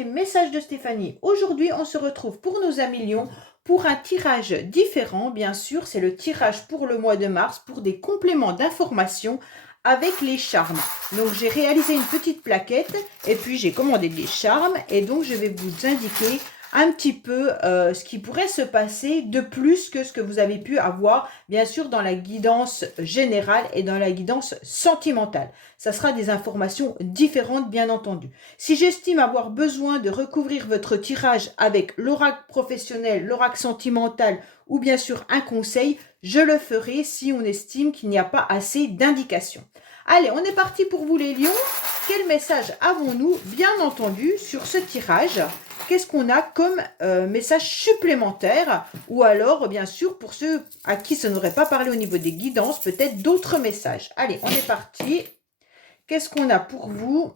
des messages de Stéphanie. Aujourd'hui, on se retrouve pour nos amis Lions pour un tirage différent. Bien sûr, c'est le tirage pour le mois de mars pour des compléments d'information avec les charmes. Donc, j'ai réalisé une petite plaquette et puis j'ai commandé des charmes et donc je vais vous indiquer un petit peu ce qui pourrait se passer de plus que ce que vous avez pu avoir, bien sûr, dans la guidance générale et dans la guidance sentimentale. Ça sera des informations différentes, bien entendu. Si j'estime avoir besoin de recouvrir votre tirage avec l'oracle professionnel, l'oracle sentimental ou bien sûr un conseil, je le ferai si on estime qu'il n'y a pas assez d'indications. Allez, on est parti pour vous les lions. Quel message avons-nous, bien entendu, sur ce tirage? Qu'est-ce qu'on a comme message supplémentaire? Ou alors, bien sûr, pour ceux à qui ça n'aurait pas parlé au niveau des guidances, peut-être d'autres messages. Allez, on est parti. Qu'est-ce qu'on a pour vous?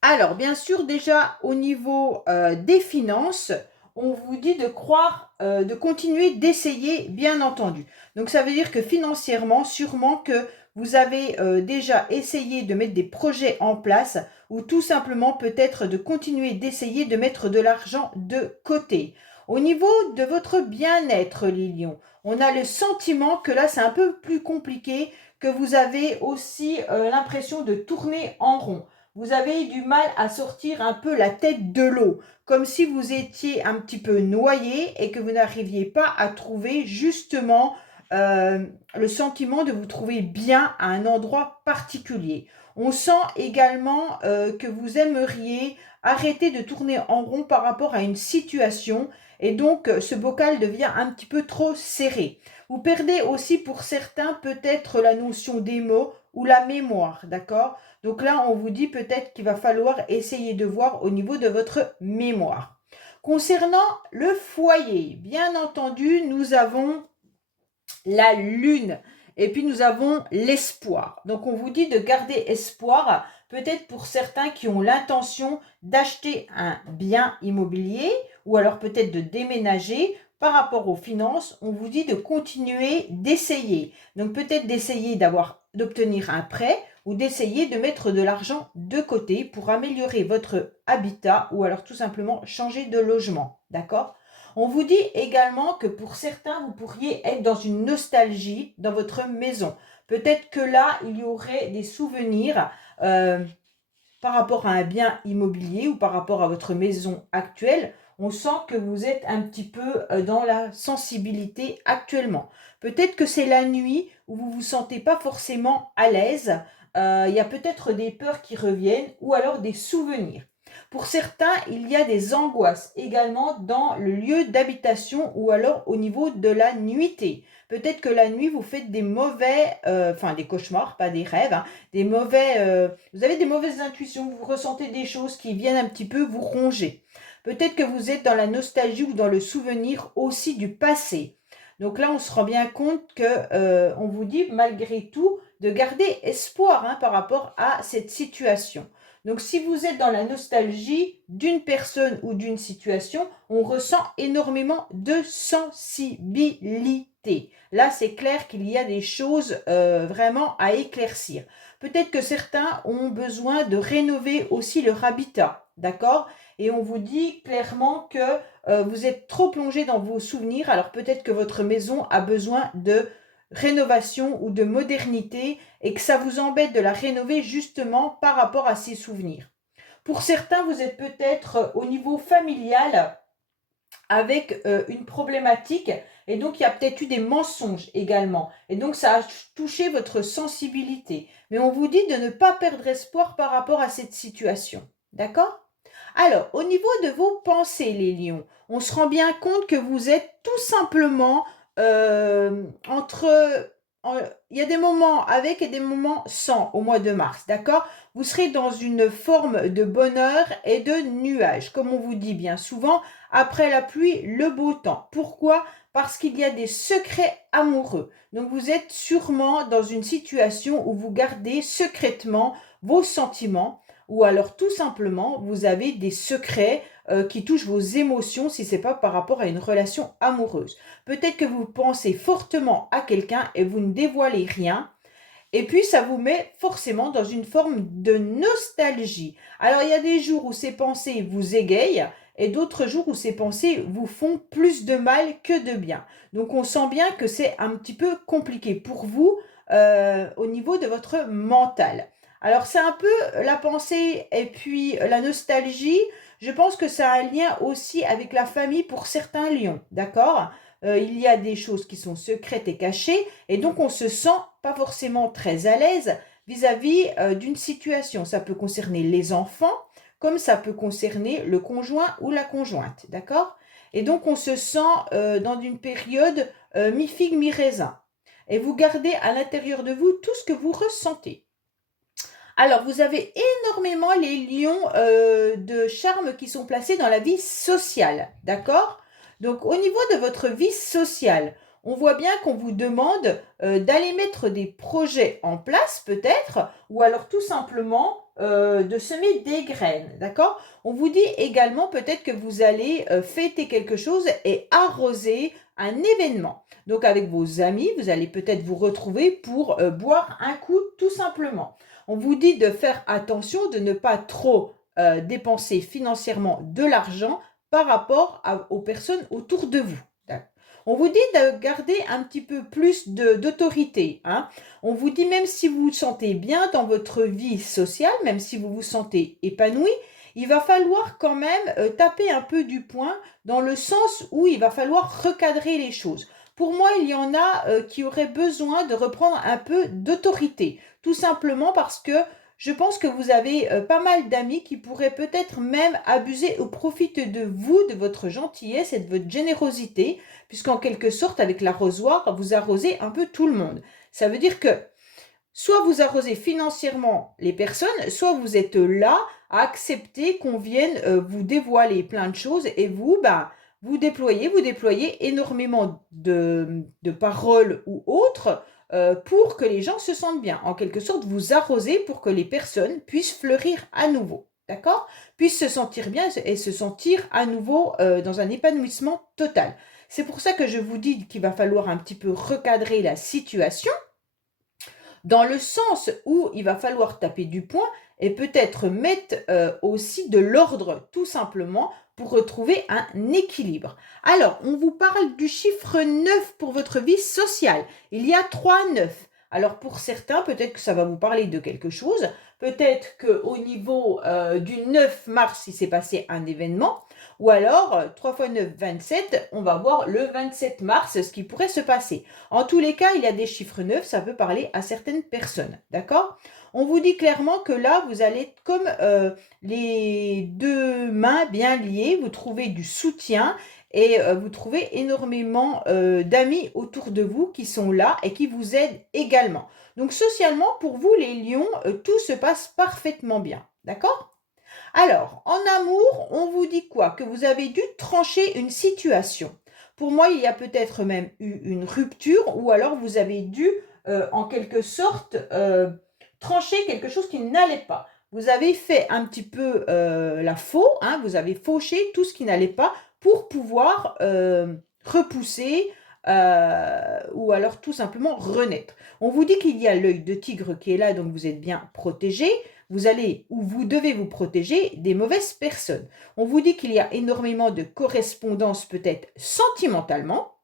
Alors, bien sûr, déjà, au niveau des finances, on vous dit de croire, de continuer d'essayer, bien entendu. Donc, ça veut dire que financièrement, sûrement que vous avez déjà essayé de mettre des projets en place ou tout simplement peut-être de continuer d'essayer de mettre de l'argent de côté. Au niveau de votre bien-être, les lions, on a le sentiment que là, c'est un peu plus compliqué, que vous avez aussi l'impression de tourner en rond. Vous avez du mal à sortir un peu la tête de l'eau, comme si vous étiez un petit peu noyé et que vous n'arriviez pas à trouver justement le sentiment de vous trouver bien à un endroit particulier. On sent également que vous aimeriez arrêter de tourner en rond par rapport à une situation et donc ce bocal devient un petit peu trop serré. Vous perdez aussi pour certains peut-être la notion des mots ou la mémoire, d'accord? Donc là, on vous dit peut-être qu'il va falloir essayer de voir au niveau de votre mémoire. Concernant le foyer, bien entendu, nous avons la lune et puis nous avons l'espoir. Donc on vous dit de garder espoir, peut-être pour certains qui ont l'intention d'acheter un bien immobilier ou alors peut-être de déménager. Par rapport aux finances, on vous dit de continuer d'essayer. Donc peut-être d'essayer d'obtenir un prêt ou d'essayer de mettre de l'argent de côté pour améliorer votre habitat ou alors tout simplement changer de logement. D'accord? On vous dit également que pour certains, vous pourriez être dans une nostalgie dans votre maison. Peut-être que là, il y aurait des souvenirs par rapport à un bien immobilier ou par rapport à votre maison actuelle. On sent que vous êtes un petit peu dans la sensibilité actuellement. Peut-être que c'est la nuit où vous ne vous sentez pas forcément à l'aise. Il y a peut-être des peurs qui reviennent ou alors des souvenirs. Pour certains, il y a des angoisses également dans le lieu d'habitation ou alors au niveau de la nuitée. Peut-être que la nuit, vous faites des mauvais, des cauchemars, pas des rêves, hein, vous avez des mauvaises intuitions, vous ressentez des choses qui viennent un petit peu vous ronger. Peut-être que vous êtes dans la nostalgie ou dans le souvenir aussi du passé. Donc là, on se rend bien compte que on vous dit malgré tout de garder espoir par rapport à cette situation. Donc si vous êtes dans la nostalgie d'une personne ou d'une situation, on ressent énormément de sensibilité. Là, c'est clair qu'il y a des choses vraiment à éclaircir. Peut-être que certains ont besoin de rénover aussi leur habitat, d'accord? Et on vous dit clairement que vous êtes trop plongé dans vos souvenirs, alors peut-être que votre maison a besoin de rénovation ou de modernité et que ça vous embête de la rénover justement par rapport à ces souvenirs. Pour certains, vous êtes peut-être au niveau familial avec une problématique et donc il y a peut-être eu des mensonges également et donc ça a touché votre sensibilité. Mais on vous dit de ne pas perdre espoir par rapport à cette situation. D'accord? Alors, au niveau de vos pensées, les lions, on se rend bien compte que vous êtes tout simplement entre... Il y a des moments avec et des moments sans au mois de mars, d'accord? Vous serez dans une forme de bonheur et de nuages, comme on vous dit bien souvent, après la pluie, le beau temps. Pourquoi? Parce qu'il y a des secrets amoureux. Donc vous êtes sûrement dans une situation où vous gardez secrètement vos sentiments ou alors tout simplement vous avez des secrets qui touchent vos émotions si ce n'est pas par rapport à une relation amoureuse. Peut-être que vous pensez fortement à quelqu'un et vous ne dévoilez rien Et puis, ça vous met forcément dans une forme de nostalgie. Alors, il y a des jours où ces pensées vous égayent et d'autres jours où ces pensées vous font plus de mal que de bien. Donc, on sent bien que c'est un petit peu compliqué pour vous au niveau de votre mental. Alors, c'est un peu la pensée et puis la nostalgie. Je pense que ça a un lien aussi avec la famille pour certains lions, d'accord? Il y a des choses qui sont secrètes et cachées, et donc on se sent pas forcément très à l'aise vis-à-vis d'une situation. Ça peut concerner les enfants, comme ça peut concerner le conjoint ou la conjointe, d'accord? Et donc on se sent dans une période mi-figue, mi-raisin. Et vous gardez à l'intérieur de vous tout ce que vous ressentez. Alors, vous avez énormément les lions de charme qui sont placés dans la vie sociale, d'accord? Donc, au niveau de votre vie sociale, on voit bien qu'on vous demande d'aller mettre des projets en place, peut-être, ou alors tout simplement de semer des graines, d'accord? On vous dit également peut-être que vous allez fêter quelque chose et arroser un événement. Donc, avec vos amis, vous allez peut-être vous retrouver pour boire un coup, tout simplement. On vous dit de faire attention, de ne pas trop dépenser financièrement de l'argent par rapport aux personnes autour de vous. On vous dit de garder un petit peu plus d'autorité. Hein. On vous dit même si vous vous sentez bien dans votre vie sociale, même si vous vous sentez épanoui, il va falloir quand même taper un peu du poing dans le sens où il va falloir recadrer les choses. Pour moi, il y en a qui auraient besoin de reprendre un peu d'autorité. Tout simplement parce que je pense que vous avez pas mal d'amis qui pourraient peut-être même abuser ou profiter de vous, de votre gentillesse et de votre générosité, puisqu'en quelque sorte, avec l'arrosoir, vous arrosez un peu tout le monde. Ça veut dire que soit vous arrosez financièrement les personnes, soit vous êtes là à accepter qu'on vienne vous dévoiler plein de choses et vous, bah, vous déployez énormément de paroles ou autres pour que les gens se sentent bien. En quelque sorte, vous arrosez pour que les personnes puissent fleurir à nouveau. D'accord? Puissent se sentir bien et se sentir à nouveau dans un épanouissement total. C'est pour ça que je vous dis qu'il va falloir un petit peu recadrer la situation dans le sens où il va falloir taper du poing et peut-être mettre aussi de l'ordre tout simplement pour retrouver un équilibre. Alors, on vous parle du chiffre 9 pour votre vie sociale. Il y a 3 9. Alors pour certains, peut-être que ça va vous parler de quelque chose. Peut-être qu'au niveau du 9 mars, il s'est passé un événement. Ou alors, 3 fois 9, 27, on va voir le 27 mars ce qui pourrait se passer. En tous les cas, il y a des chiffres 9, ça peut parler à certaines personnes. D'accord? On vous dit clairement que là, vous allez être comme les deux mains bien liées, vous trouvez du soutien et vous trouvez énormément d'amis autour de vous qui sont là et qui vous aident également. Donc socialement, pour vous les lions, tout se passe parfaitement bien. D'accord? Alors, en amour, on vous dit quoi? Que vous avez dû trancher une situation. Pour moi, il y a peut-être même eu une rupture ou alors vous avez dû, en quelque sorte, trancher quelque chose qui n'allait pas. Vous avez fait un petit peu la faux, hein, vous avez fauché tout ce qui n'allait pas pour pouvoir repousser ou alors tout simplement renaître. On vous dit qu'il y a l'œil de tigre qui est là, donc vous êtes bien protégé. Vous allez ou vous devez vous protéger des mauvaises personnes. On vous dit qu'il y a énormément de correspondance peut-être sentimentalement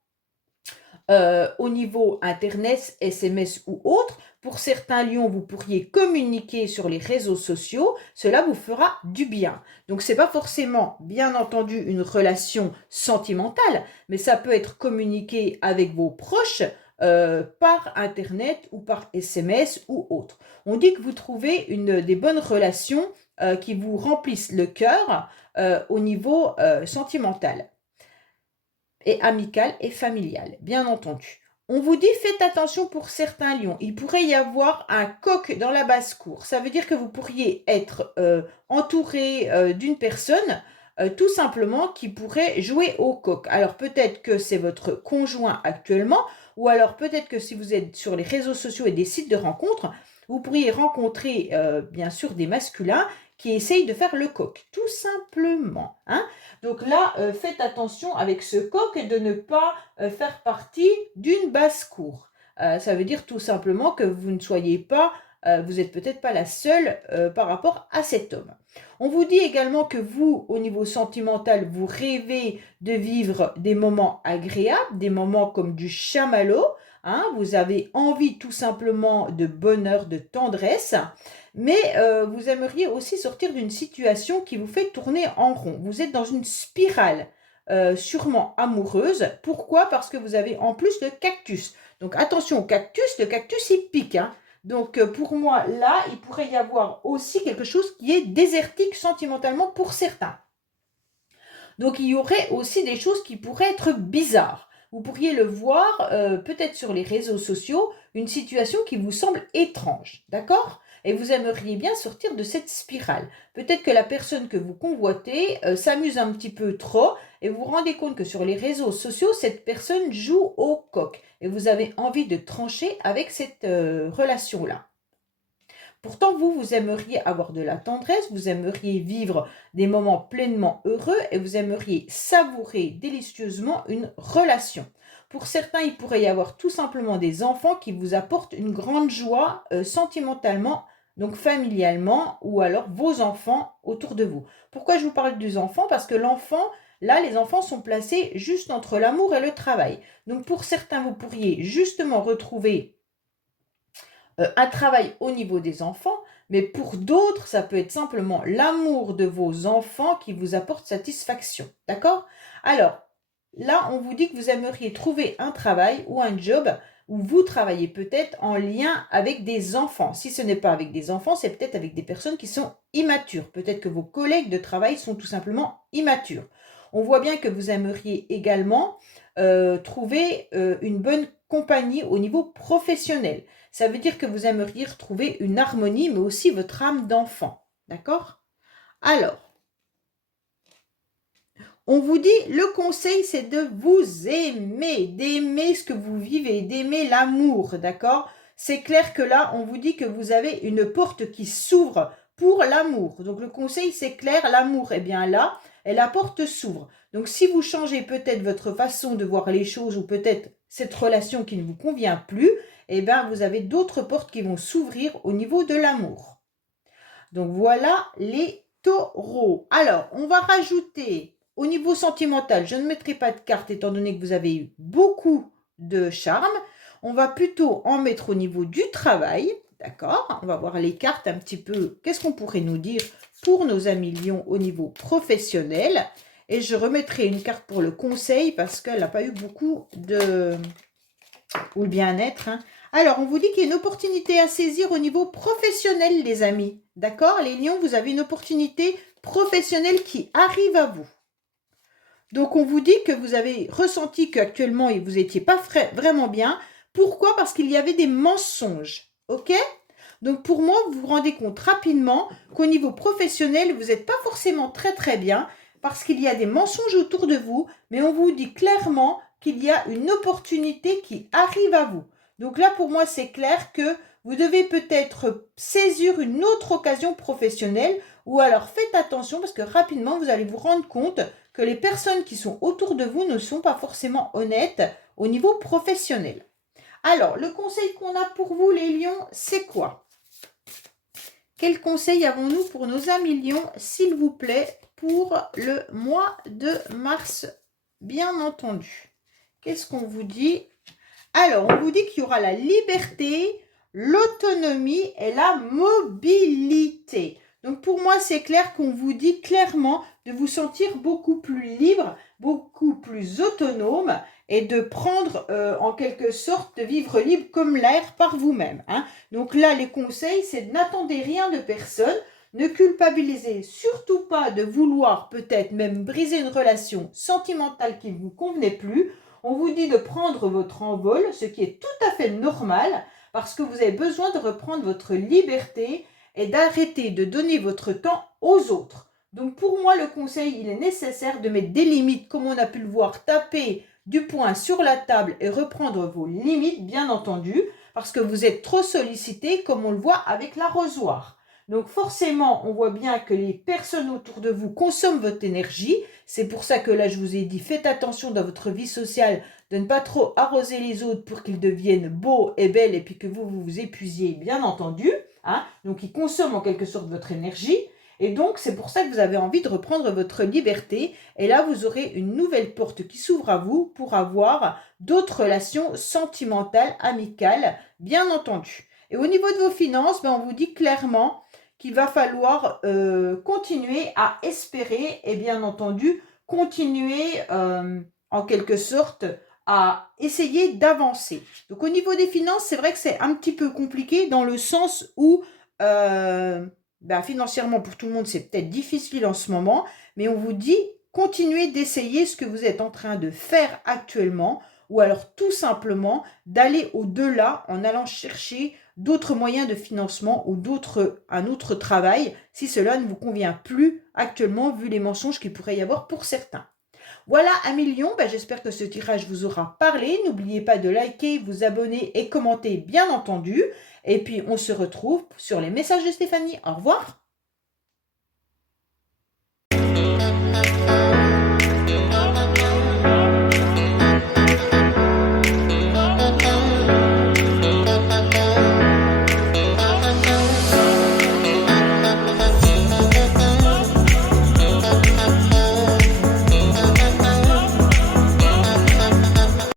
au niveau internet, SMS ou autre. Pour certains lions, vous pourriez communiquer sur les réseaux sociaux. Cela vous fera du bien. Donc, ce n'est pas forcément, bien entendu, une relation sentimentale, mais ça peut être communiqué avec vos proches par Internet ou par SMS ou autre. On dit que vous trouvez des bonnes relations qui vous remplissent le cœur au niveau sentimental et amicale et familiale, bien entendu. On vous dit faites attention pour certains lions. Il pourrait y avoir un coq dans la basse-cour. Ça veut dire que vous pourriez être entouré d'une personne tout simplement qui pourrait jouer au coq. Alors peut-être que c'est votre conjoint actuellement ou alors peut-être que si vous êtes sur les réseaux sociaux et des sites de rencontres, vous pourriez rencontrer bien sûr des masculins qui essayent de faire le coq, tout simplement. Hein. Donc là, faites attention avec ce coq de ne pas faire partie d'une basse-cour. Ça veut dire tout simplement que vous ne soyez pas, vous n'êtes peut-être pas la seule par rapport à cet homme. On vous dit également que vous, au niveau sentimental, vous rêvez de vivre des moments agréables, des moments comme du chamallow. Hein, vous avez envie tout simplement de bonheur, de tendresse, mais vous aimeriez aussi sortir d'une situation qui vous fait tourner en rond. Vous êtes dans une spirale sûrement amoureuse. Pourquoi? Parce que vous avez en plus le cactus. Donc attention au cactus, le cactus il pique. Hein. Donc pour moi, là, il pourrait y avoir aussi quelque chose qui est désertique sentimentalement pour certains. Donc il y aurait aussi des choses qui pourraient être bizarres. Vous pourriez le voir peut-être sur les réseaux sociaux, une situation qui vous semble étrange, d'accord? Et vous aimeriez bien sortir de cette spirale. Peut-être que la personne que vous convoitez s'amuse un petit peu trop et vous vous rendez compte que sur les réseaux sociaux, cette personne joue au coq et vous avez envie de trancher avec cette relation-là. Pourtant, vous aimeriez avoir de la tendresse, vous aimeriez vivre des moments pleinement heureux et vous aimeriez savourer délicieusement une relation. Pour certains, il pourrait y avoir tout simplement des enfants qui vous apportent une grande joie sentimentalement, donc familialement, ou alors vos enfants autour de vous. Pourquoi je vous parle des enfants? Parce que l'enfant, là, les enfants sont placés juste entre l'amour et le travail. Donc pour certains, vous pourriez justement retrouver un travail au niveau des enfants, mais pour d'autres, ça peut être simplement l'amour de vos enfants qui vous apporte satisfaction. D'accord? Alors, là, on vous dit que vous aimeriez trouver un travail ou un job où vous travaillez peut-être en lien avec des enfants. Si ce n'est pas avec des enfants, c'est peut-être avec des personnes qui sont immatures. Peut-être que vos collègues de travail sont tout simplement immatures. On voit bien que vous aimeriez également trouver une bonne compagnie au niveau professionnel. Ça veut dire que vous aimeriez retrouver une harmonie, mais aussi votre âme d'enfant. D'accord? Alors, on vous dit, le conseil, c'est de vous aimer, d'aimer ce que vous vivez, d'aimer l'amour, d'accord? C'est clair que là, on vous dit que vous avez une porte qui s'ouvre pour l'amour. Donc, le conseil, c'est clair, l'amour est bien là et la porte s'ouvre. Donc, si vous changez peut-être votre façon de voir les choses ou peut-être cette relation qui ne vous convient plus, eh bien, vous avez d'autres portes qui vont s'ouvrir au niveau de l'amour. Donc, voilà les taureaux. Alors, on va rajouter au niveau sentimental, je ne mettrai pas de carte étant donné que vous avez eu beaucoup de charme. On va plutôt en mettre au niveau du travail. D'accord? On va voir les cartes un petit peu. Qu'est-ce qu'on pourrait nous dire pour nos amis lions au niveau professionnel? Et je remettrai une carte pour le conseil parce qu'elle n'a pas eu beaucoup de... ou le bien-être. Hein. Alors, on vous dit qu'il y a une opportunité à saisir au niveau professionnel, les amis. D'accord? Les lions, vous avez une opportunité professionnelle qui arrive à vous. Donc, on vous dit que vous avez ressenti qu'actuellement, vous n'étiez pas vraiment bien. Pourquoi? Parce qu'il y avait des mensonges. OK? Donc, pour moi, vous vous rendez compte rapidement qu'au niveau professionnel, vous n'êtes pas forcément très bien parce qu'il y a des mensonges autour de vous, mais on vous dit clairement qu'il y a une opportunité qui arrive à vous. Donc là, pour moi, c'est clair que vous devez peut-être saisir une autre occasion professionnelle ou alors faites attention parce que rapidement, vous allez vous rendre compte que les personnes qui sont autour de vous ne sont pas forcément honnêtes au niveau professionnel. Alors, le conseil qu'on a pour vous, les lions, c'est quoi? Quel conseil avons-nous pour nos amis lions, s'il vous plaît, pour le mois de mars, bien entendu? Qu'est-ce qu'on vous dit? Alors, on vous dit qu'il y aura la liberté, l'autonomie et la mobilité. Donc, pour moi, c'est clair qu'on vous dit clairement de vous sentir beaucoup plus libre, beaucoup plus autonome et de prendre en quelque sorte, de vivre libre comme l'air par vous-même. Hein. Donc là, les conseils, c'est n'attendez rien de personne, ne culpabilisez surtout pas de vouloir peut-être même briser une relation sentimentale qui ne vous convenait plus. On vous dit de prendre votre envol, ce qui est tout à fait normal, parce que vous avez besoin de reprendre votre liberté et d'arrêter de donner votre temps aux autres. Donc pour moi, le conseil, il est nécessaire de mettre des limites, comme on a pu le voir, taper du poing sur la table et reprendre vos limites, bien entendu, parce que vous êtes trop sollicité, comme on le voit avec l'arrosoir. Donc forcément, on voit bien que les personnes autour de vous consomment votre énergie. C'est pour ça que là, je vous ai dit, faites attention dans votre vie sociale de ne pas trop arroser les autres pour qu'ils deviennent beaux et belles et puis que vous vous épuisiez, bien entendu. Hein. Donc ils consomment en quelque sorte votre énergie. Et donc, c'est pour ça que vous avez envie de reprendre votre liberté. Et là, vous aurez une nouvelle porte qui s'ouvre à vous pour avoir d'autres relations sentimentales, amicales, bien entendu. Et au niveau de vos finances, ben, on vous dit clairement qu'il va falloir continuer à espérer et bien entendu continuer en quelque sorte à essayer d'avancer. Donc au niveau des finances, c'est vrai que c'est un petit peu compliqué dans le sens où ben, financièrement pour tout le monde c'est peut-être difficile en ce moment, mais on vous dit continuez d'essayer ce que vous êtes en train de faire actuellement ou alors tout simplement d'aller au-delà en allant chercher d'autres moyens de financement ou un autre travail si cela ne vous convient plus actuellement vu les mensonges qu'il pourrait y avoir pour certains. Voilà 1 million, ben, j'espère que ce tirage vous aura parlé. N'oubliez pas de liker, vous abonner et commenter bien entendu. Et puis on se retrouve sur les messages de Stéphanie. Au revoir.